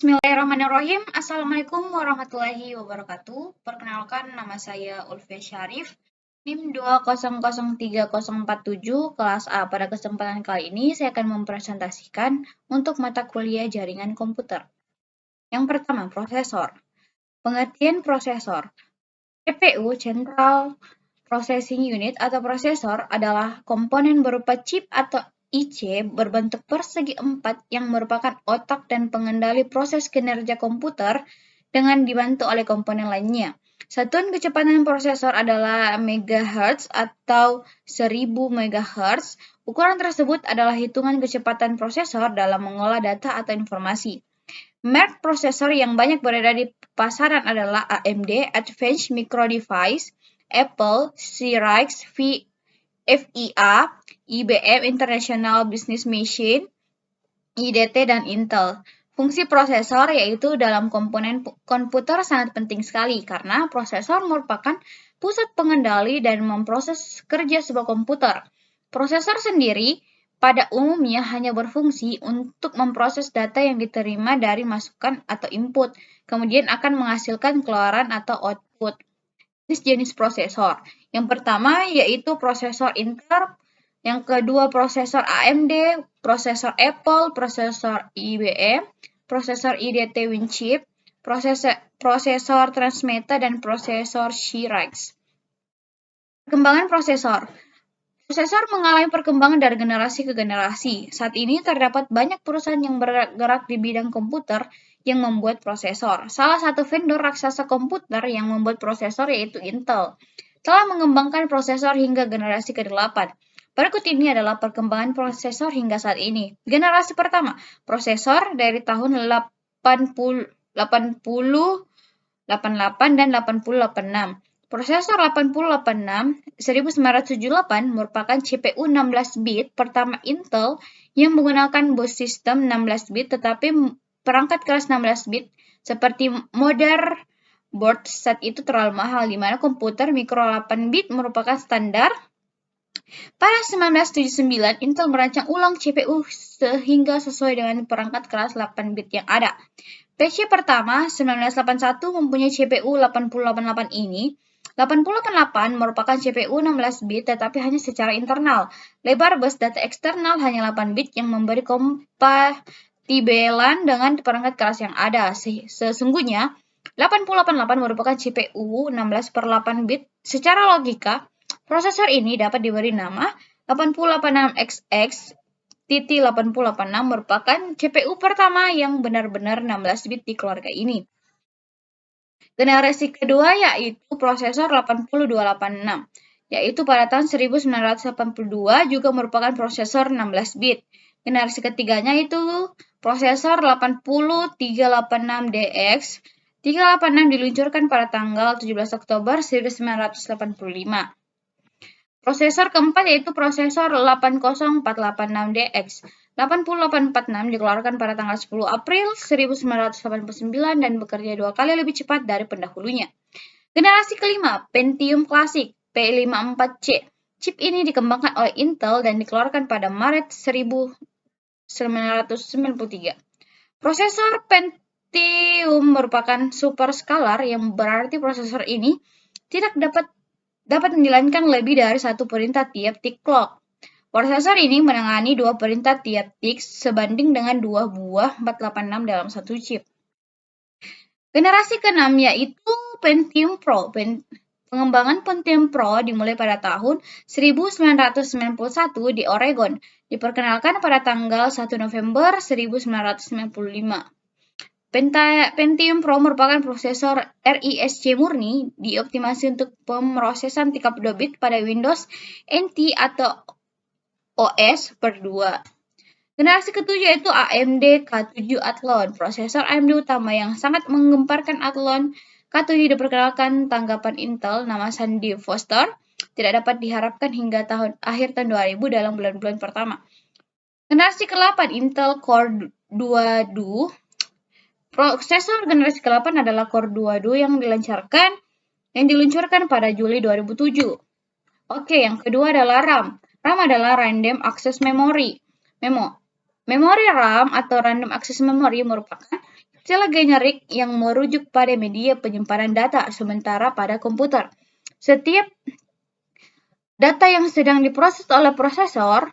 Bismillahirrahmanirrahim. Assalamualaikum warahmatullahi wabarakatuh. Perkenalkan, nama saya Ulfia Syarif, NIM 2003047, kelas A. Pada kesempatan kali ini, saya akan mempresentasikan untuk mata kuliah jaringan komputer. Yang pertama, prosesor. Pengertian prosesor. CPU, Central Processing Unit atau prosesor, adalah komponen berupa chip atau IC berbentuk persegi empat yang merupakan otak dan pengendali proses kinerja komputer dengan dibantu oleh komponen lainnya. Satuan kecepatan prosesor adalah megahertz atau 1000 MHz. Ukuran tersebut adalah hitungan kecepatan prosesor dalam mengolah data atau informasi. Merek prosesor yang banyak beredar di pasaran adalah AMD Advanced Micro Device, Apple, Cyrix, FIA, IBM International Business Machine, IDT, dan Intel. Fungsi prosesor yaitu dalam komponen komputer sangat penting sekali karena prosesor merupakan pusat pengendali dan memproses kerja sebuah komputer. Prosesor sendiri pada umumnya hanya berfungsi untuk memproses data yang diterima dari masukan atau input, kemudian akan menghasilkan keluaran atau output. Jenis prosesor. Yang pertama yaitu prosesor Intel, yang kedua prosesor AMD, prosesor Apple, prosesor IBM, prosesor IDT Winchip, prosesor Transmeta, dan prosesor Cyrix. Perkembangan prosesor. Prosesor mengalami perkembangan dari generasi ke generasi. Saat ini terdapat banyak perusahaan yang bergerak di bidang komputer yang membuat prosesor. Salah satu vendor raksasa komputer yang membuat prosesor yaitu Intel, telah mengembangkan prosesor hingga generasi ke-8. Berikut ini adalah perkembangan prosesor hingga saat ini. Generasi pertama, prosesor dari tahun 8088 dan 8086. Prosesor 8086 1978 merupakan CPU 16 bit pertama Intel yang menggunakan bus sistem 16 bit, tetapi perangkat keras 16 bit seperti motherboard saat itu terlalu mahal, di mana komputer mikro 8 bit merupakan standar. Pada 1979, Intel merancang ulang CPU sehingga sesuai dengan perangkat keras 8 bit yang ada. PC pertama 1981 mempunyai CPU 8088 ini. 8088 merupakan CPU 16 bit tetapi hanya secara internal. Lebar bus data eksternal hanya 8 bit yang memberi kompatibelan dengan perangkat keras yang ada. Sesungguhnya 8088 merupakan CPU 16/8 bit. Secara logika, prosesor ini dapat diberi nama 8086XX. 8086 merupakan CPU pertama yang benar-benar 16 bit di keluarga ini. Generasi kedua yaitu prosesor 8286, yaitu pada tahun 1982 juga merupakan prosesor 16 bit. Generasi ketiganya itu prosesor 80386DX. 386 diluncurkan pada tanggal 17 Oktober 1985. Prosesor keempat yaitu prosesor 80486DX. 8846 dikeluarkan pada tanggal 10 April 1989 dan bekerja 2 kali lebih cepat dari pendahulunya. Generasi kelima, Pentium Classic P54C. Chip ini dikembangkan oleh Intel dan dikeluarkan pada Maret 1993. Prosesor Pentium merupakan superscalar yang berarti prosesor ini tidak dapat menjalankan lebih dari satu perintah tiap tick clock. Prosesor ini menangani 2 perintah tiap tick sebanding dengan 2 buah 486 dalam satu chip. Generasi ke-6 yaitu Pentium Pro. Pengembangan Pentium Pro dimulai pada tahun 1991 di Oregon. Diperkenalkan pada tanggal 1 November 1995. Pentium Pro merupakan prosesor RISC murni dioptimasi untuk pemrosesan 32 bit pada Windows NT atau OS per 2. Generasi ketujuh yaitu AMD K7 Athlon. Prosesor AMD utama yang sangat menggemparkan Athlon K7 diperkenalkan tanggapan Intel, nama Sandy Foster, tidak dapat diharapkan hingga akhir tahun 2000 dalam bulan-bulan pertama. Generasi ke-8 Intel Core 2 Duo. Prosesor generasi ke-8 adalah Core 2 Duo yang diluncurkan pada Juli 2007. Oke, yang kedua adalah RAM. RAM adalah Random Access Memory. Memori RAM atau Random Access Memory merupakan sila generik yang merujuk pada media penyimpanan data sementara pada komputer. Setiap data yang sedang diproses oleh prosesor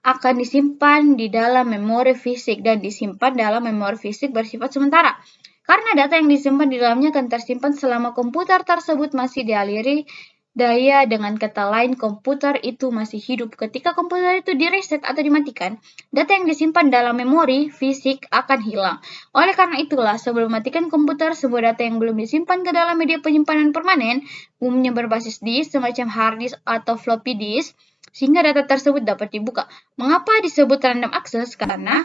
akan disimpan di dalam memori fisik dan disimpan dalam memori fisik bersifat sementara. Karena data yang disimpan di dalamnya akan tersimpan selama komputer tersebut masih dialiri daya. Dengan kata lain, komputer itu masih hidup. Ketika komputer itu direset atau dimatikan, data yang disimpan dalam memori fisik akan hilang. Oleh karena itulah, sebelum mematikan komputer, semua data yang belum disimpan ke dalam media penyimpanan permanen, umumnya berbasis disk, semacam hard disk atau floppy disk, sehingga data tersebut dapat dibuka. Mengapa disebut random access? Karena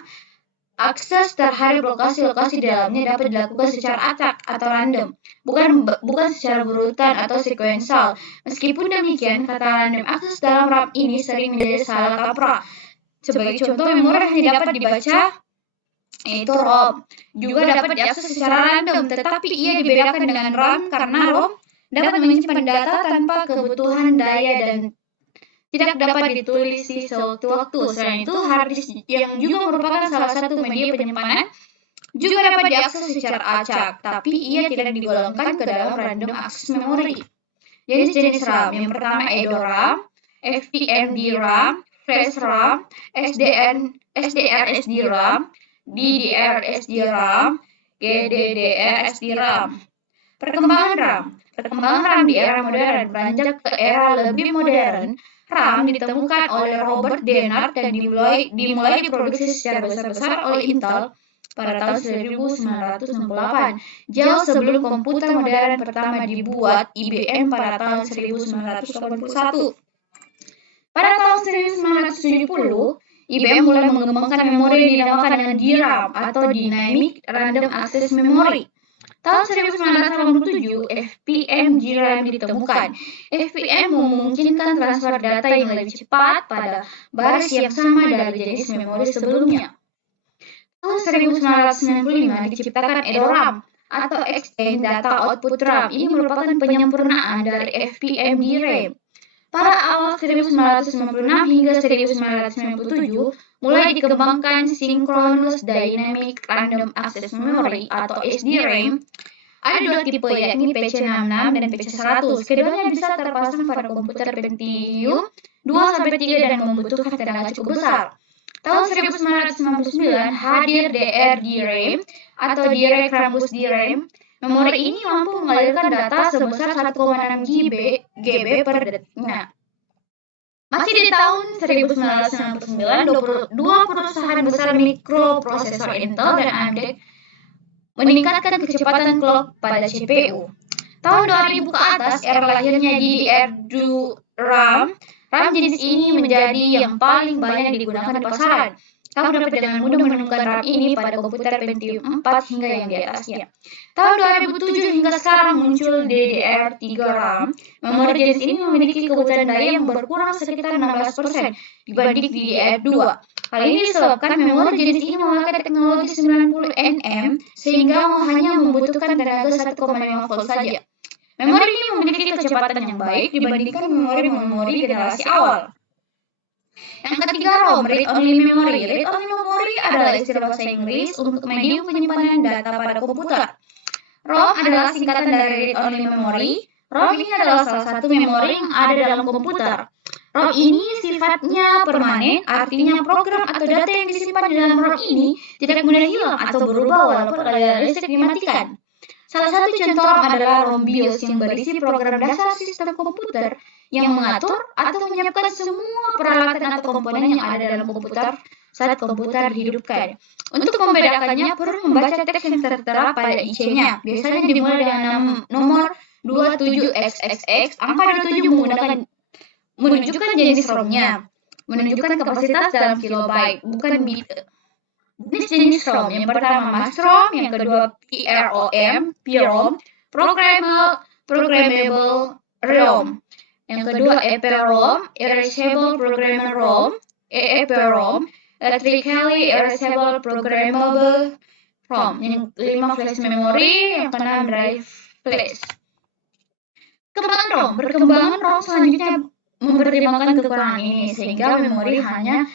akses terhadap lokasi-lokasi di dalamnya dapat dilakukan secara acak atau random, bukan secara berurutan atau sekuensial. Meskipun demikian, kata random access dalam RAM ini sering menjadi salah kaprah. Sebagai contoh, memori hanya dapat dibaca, yaitu ROM, juga dapat diakses secara random, tetapi ia dibedakan dengan RAM karena ROM dapat menyimpan data tanpa kebutuhan daya dan tidak dapat ditulis sewaktu-waktu. Selain itu, hard disk yang juga merupakan salah satu media penyimpanan juga dapat diakses secara acak, tapi ia tidak digolongkan ke dalam random access memory. Jenis-jenis RAM yang pertama EDORAM, FPM-DRAM, Flash RAM, SDR-SDRAM, DDR-SDRAM, GDDR-SDRAM. Perkembangan RAM. Perkembangan RAM di era modern beranjak ke era lebih modern. RAM ditemukan oleh Robert Dennard dan dimulai diproduksi secara besar-besaran oleh Intel pada tahun 1968, jauh sebelum komputer modern pertama dibuat IBM pada tahun 1981. Pada tahun 1970, IBM mulai mengembangkan memori yang dinamakan dengan DRAM atau Dynamic Random Access Memory. Tahun 1987, FPM DRAM ditemukan. FPM memungkinkan transfer data yang lebih cepat pada baris yang sama dari jenis memori sebelumnya. Tahun 1995 diciptakan EDORAM atau Extended Data Output RAM. Ini merupakan penyempurnaan dari FPM DRAM. Pada awal 1996 hingga 1997, mulai dikembangkan Synchronous Dynamic Random Access Memory atau SDRAM. Ada dua tipe, yakni PC66 dan PC100. Keduanya bisa terpasang pada komputer Pentium 2-3 dan membutuhkan tenaga cukup besar. Tahun 1999 hadir DRDRAM atau Direct Rambus DRAM. Memori ini mampu mengalirkan data sebesar 1,6 GB per detiknya. Masih di tahun 1999, dua perusahaan besar mikroprosesor Intel dan AMD meningkatkan kecepatan clock pada CPU. Tahun 2000 ke atas, era lahirnya DDR2 RAM jenis ini menjadi yang paling banyak digunakan di pasaran. Kamu dapat dengan mudah menemukan RAM ini pada komputer Pentium 4 hingga yang di atasnya. Tahun 2007 hingga sekarang muncul DDR3 RAM. Memori jenis ini memiliki kebutuhan daya yang berkurang sekitar 16% dibanding DDR2. Hal ini disebabkan memori jenis ini memakai teknologi 90 nm sehingga hanya membutuhkan tenaga 1,5 volt saja. Memori ini memiliki kecepatan yang baik dibandingkan memori generasi awal. Yang ketiga, ROM, Read Only Memory. Read Only Memory adalah istilah bahasa Inggris untuk medium penyimpanan data pada komputer. ROM adalah singkatan dari Read Only Memory. ROM ini adalah salah satu memori yang ada dalam komputer. ROM ini sifatnya permanen, artinya program atau data yang disimpan di dalam ROM ini tidak mudah hilang atau berubah walaupun aliran listrik dimatikan. Salah satu contoh ROM adalah ROM BIOS yang berisi program dasar sistem komputer yang mengatur atau menyiapkan semua peralatan atau komponen yang ada dalam komputer saat komputer dihidupkan. Untuk membedakannya, perlu membaca teks yang tertera pada IC-nya. Biasanya dimulai dengan nomor 27XXX. Angka 27 menunjukkan jenis ROM-nya, menunjukkan kapasitas dalam kilobyte, bukan bit. Jenis ROM yang pertama Mass ROM, yang kedua PROM, Programmable ROM. Yang kedua EPROM, Erasable Programmable ROM, EEPROM, Electrically Erasable Programmable ROM. Yang kelima Flash Memory, yang keenam Drive Flash. Perkembangan ROM selanjutnya mempertimbangkan kekurangan ini sehingga memori hanya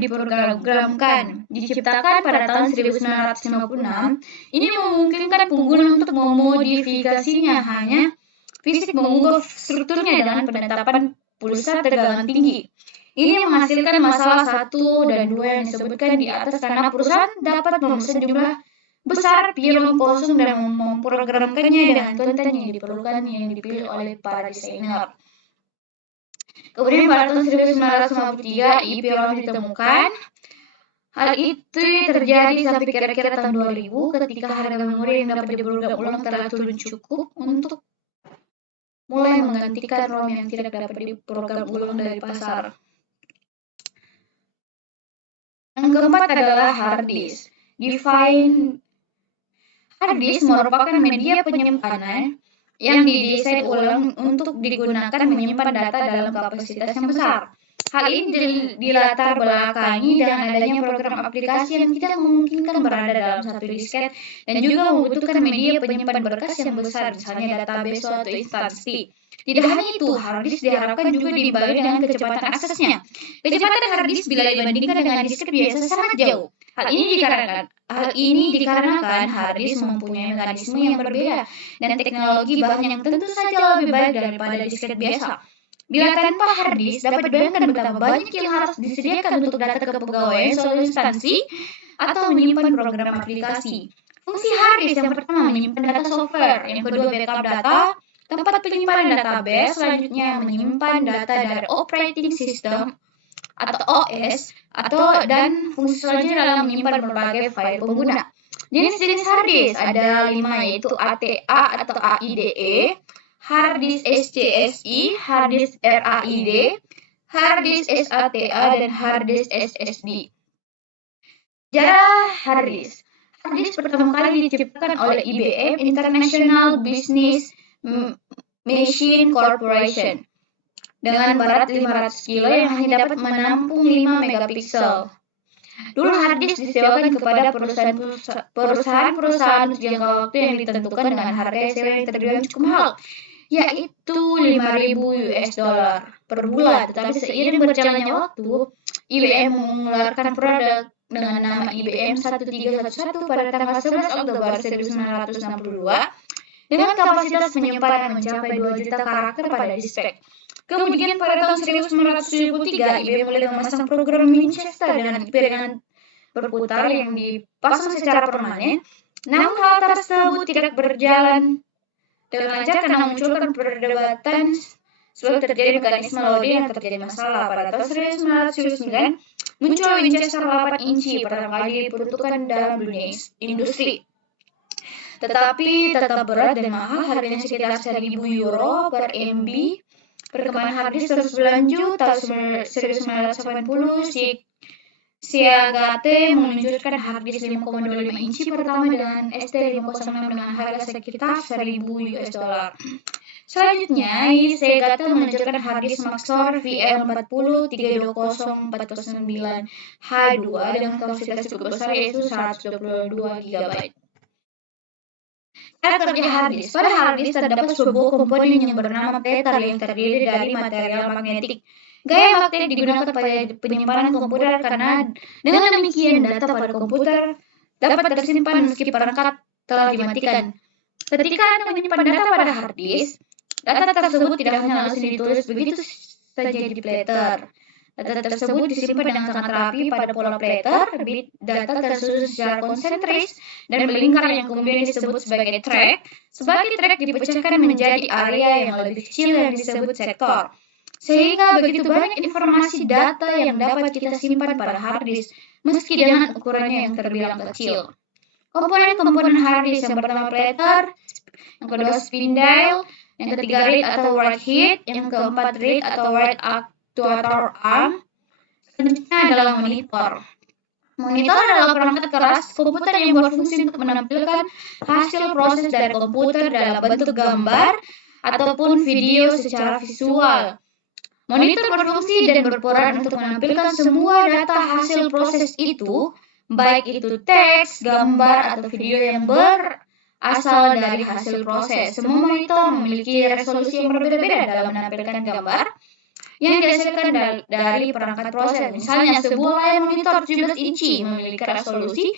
diprogramkan, diciptakan pada tahun 1956. Ini memungkinkan pengguna untuk memodifikasinya hanya fisik mengubah strukturnya dengan penetapan pulsa tegangan tinggi. Ini menghasilkan masalah 1 dan 2 yang disebutkan di atas karena perusahaan dapat memesan jumlah besar film kosong dan memprogramkannya dengan konten yang diperlukan yang dipilih oleh para desainer. Kemudian pada tahun 1953 e-film ditemukan. Hal itu terjadi sampai kira-kira tahun 2000 ketika harga memori yang dapat diprogram ulang telah turun cukup untuk mulai menggantikan ROM yang tidak dapat diprogram ulang dari pasar. Yang keempat adalah hard disk. Hard disk merupakan media penyimpanan yang didesain ulang untuk digunakan menyimpan data dalam kapasitas yang besar. Hal ini dilatar belakangi dengan adanya program aplikasi yang tidak memungkinkan berada dalam satu disket dan juga membutuhkan media penyimpan berkas yang besar, misalnya database suatu instansi. Tidak hanya itu, hard disk diharapkan juga diimbangi dengan kecepatan aksesnya. Kecepatan hard disk bila dibandingkan dengan disket biasa sangat jauh. Hal ini dikarenakan hard disk mempunyai mekanisme yang berbeda dan teknologi bahan yang tentu saja lebih baik daripada disket biasa. Bila tanpa hard disk, dapat bayangkan betapa banyak yang harus disediakan untuk data kepegawaian suatu instansi atau menyimpan program aplikasi. Fungsi hard disk yang pertama menyimpan data software, yang kedua backup data, tempat penyimpanan database, selanjutnya menyimpan data dari operating system atau OS, dan fungsi selanjutnya adalah menyimpan berbagai file pengguna. Jenis-jenis hard disk ada 5, yaitu ATA atau AIDE, hard disk SCSI, hard disk RAID, hard disk SATA, dan hard disk SSD. Sejarah hard disk. Hard disk pertama kali diciptakan oleh IBM International Business Machine Corporation dengan berat 500 kilo yang hanya dapat menampung 5 megapiksel. Dulu hard disk disewakan kepada perusahaan-perusahaan untuk jangka waktu yang ditentukan dengan harga sewa yang terbilang cukup mahal, yaitu $5.000 per bulan. Tetapi seiring berjalannya waktu, IBM mengeluarkan produk dengan nama IBM 1311 pada tanggal 11 Oktober 1962 dengan kapasitas penyimpanan mencapai 2 juta karakter pada disk. Kemudian pada tahun 1973, IBM mulai memasang program Winchester dengan piringan berputar yang dipasang secara permanen. Namun hal tersebut tidak berjalan dengan lancar karena memunculkan perdebatan sebab terjadi mekanisme loading yang terjadi masalah. Pada tahun 1999, muncul Winchester 8 inci pertama kali diperuntukkan dalam dunia industri. Tetapi tetap berat dan mahal, harganya sekitar €1.000 per MB. Perkembangan hard disk terus berlanjut. Tahun 1980, Seagate meluncurkan hard disk 5,25 inci pertama dengan ST506 dengan harga sekitar $1.000. Selanjutnya, Seagate meluncurkan hard disk Maxtor VL40 320-409H2 dengan kapasitas cukup besar, yaitu 122 GB. Cara kerja hard disk. Pada hard disk terdapat sebuah komponen yang bernama tether yang terdiri dari material magnetik. Gaya magnetik digunakan pada penyimpanan komputer karena dengan demikian data pada komputer dapat tersimpan meski perangkat telah dimatikan. Ketika Anda menyimpan data pada hard disk, data tersebut tidak hanya langsung ditulis begitu saja di platter. Data tersebut disimpan dengan sangat rapi pada pola platter. Data tersusun secara konsentris dan melingkar yang kemudian disebut sebagai track. Sebagai track dipecahkan menjadi area yang lebih kecil yang disebut sektor. Sehingga begitu banyak informasi data yang dapat kita simpan pada hard disk meski dengan ukurannya yang terbilang kecil. Komponen-komponen hard disk yang pertama platter, yang kedua spindle, yang ketiga read atau write head, yang keempat read atau write actuator arm. Selanjutnya adalah monitor. Monitor adalah perangkat keras komputer yang berfungsi untuk menampilkan hasil proses dari komputer dalam bentuk gambar ataupun video secara visual. Monitor berfungsi dan berperan untuk menampilkan semua data hasil proses itu, baik itu teks, gambar, atau video yang berasal dari hasil proses. Semua monitor memiliki resolusi yang berbeda-beda dalam menampilkan gambar. yang dihasilkan dari perangkat proses. Misalnya, sebuah layar monitor 17 inci memiliki resolusi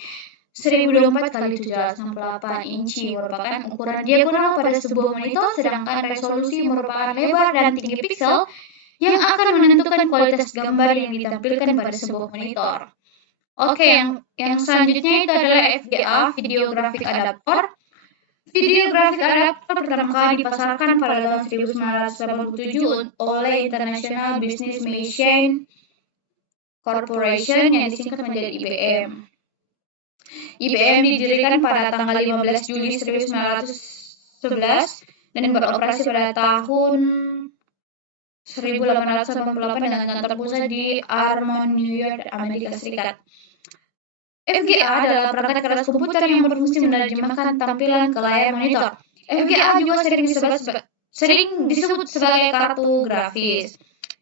1024 kali 768 inci merupakan ukuran diagonal pada sebuah monitor, sedangkan resolusi merupakan lebar dan tinggi piksel yang akan menentukan kualitas gambar yang ditampilkan pada sebuah monitor. Oke, yang selanjutnya itu adalah VGA, Video Graphic Adapter. Video Graphic Adapter pertama kali dipasarkan pada tahun 1987 oleh International Business Machine Corporation yang disingkat menjadi IBM. IBM didirikan pada tanggal 15 Juli 1911 dan beroperasi pada tahun 1888 dengan kantor pusat di Armonk, New York, Amerika Serikat. VGA adalah perangkat keras komputer yang berfungsi menerjemahkan tampilan ke layar monitor. VGA juga sering disebut sebagai kartu grafis.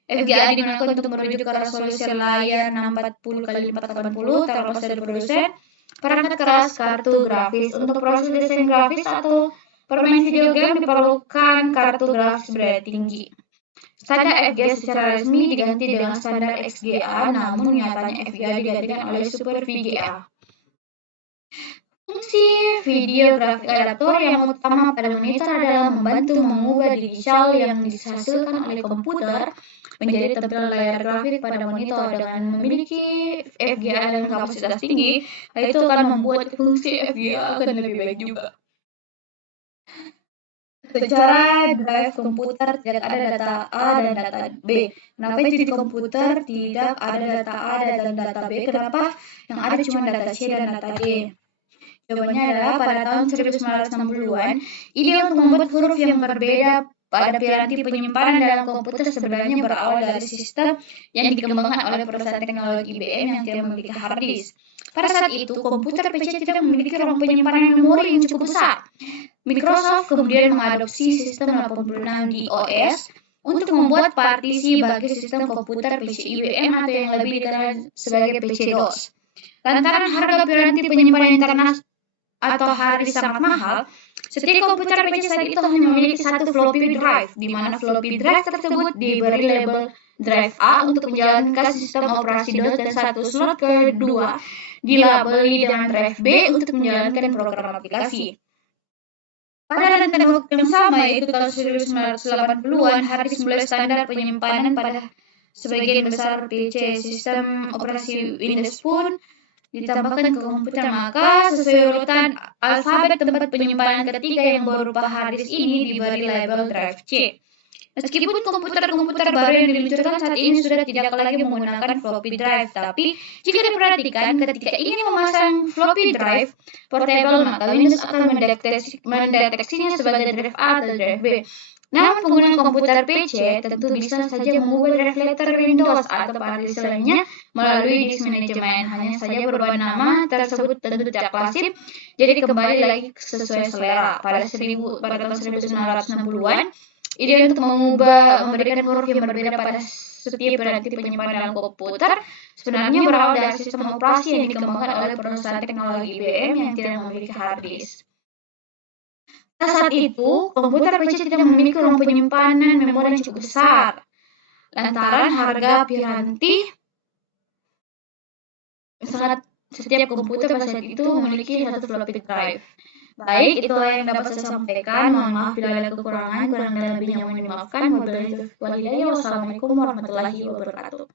VGA digunakan untuk merujuk ke resolusi layar 640 x 480 terlepas dari produsen. Perangkat keras kartu grafis. Untuk proses desain grafis atau permain video game diperlukan kartu grafis berada tinggi. Standar FGA secara resmi diganti dengan standar XGA, namun nyatanya FGA digantikan oleh Super VGA. Fungsi video graphic adapter yang utama pada monitor adalah membantu mengubah digital yang dihasilkan oleh komputer menjadi tampilan layar grafik pada monitor. Dengan memiliki FGA dengan kapasitas tinggi, itu akan membuat fungsi FGA akan lebih baik juga. Secara drive komputer tidak ada data A dan data B. Kenapa itu di komputer tidak ada data A dan data B? Kenapa yang ada cuma data C dan data D? Jawabannya adalah pada tahun 1960-an, ide untuk membuat huruf yang berbeda pada piranti penyimpanan dalam komputer sebenarnya berawal dari sistem yang dikembangkan oleh perusahaan teknologi IBM yang tidak memiliki hard disk. Pada saat itu, komputer PC tidak memiliki ruang penyimpanan memori yang cukup besar. Microsoft kemudian mengadopsi sistem 86 DOS untuk membuat partisi bagi sistem komputer PC IBM atau yang lebih dikenal sebagai PC-DOS. Lantaran harga piranti penyimpanan internet atau hard disk sangat mahal, setiap komputer PC saat itu hanya memiliki satu floppy drive, di mana floppy drive tersebut diberi label drive A untuk menjalankan sistem operasi DOS dan satu slot kedua dilabeli dengan drive B untuk menjalankan program aplikasi. Pada rentang waktu yang sama, yaitu tahun 1980-an, hard disk mulai standar penyimpanan pada sebagian besar PC. Sistem operasi Windows pun ditambahkan ke komputer, maka sesuai urutan alfabet tempat penyimpanan ketiga yang berupa hard disk ini diberi label drive C. Meskipun komputer-komputer baru yang diluncurkan saat ini sudah tidak lagi menggunakan floppy drive, tapi jika diperhatikan ketika ingin memasang floppy drive portable, maka Windows akan mendeteksinya sebagai drive A atau drive B. Namun penggunaan komputer PC tentu bisa saja mengubah drive letter Windows atau partisi lainnya melalui disk manajemen. Hanya saja perubahan nama tersebut tentu tidak klasik, jadi kembali lagi sesuai selera. Pada tahun 1960-an, ide untuk memberikan huruf yang berbeda pada setiap piranti penyimpanan dalam komputer sebenarnya berawal dari sistem operasi yang dikembangkan oleh perusahaan teknologi IBM yang tidak memiliki hard disk. Pada saat itu, komputer PC tidak memiliki ruang penyimpanan memori yang cukup besar, lantaran harga piranti setiap komputer pada saat itu memiliki satu floppy drive. Baik, itulah yang dapat saya sampaikan. Mohon maaf bila ada kekurangan, kurang dan lebihnya mohon dimaafkan. Wassalamualaikum warahmatullahi wabarakatuh.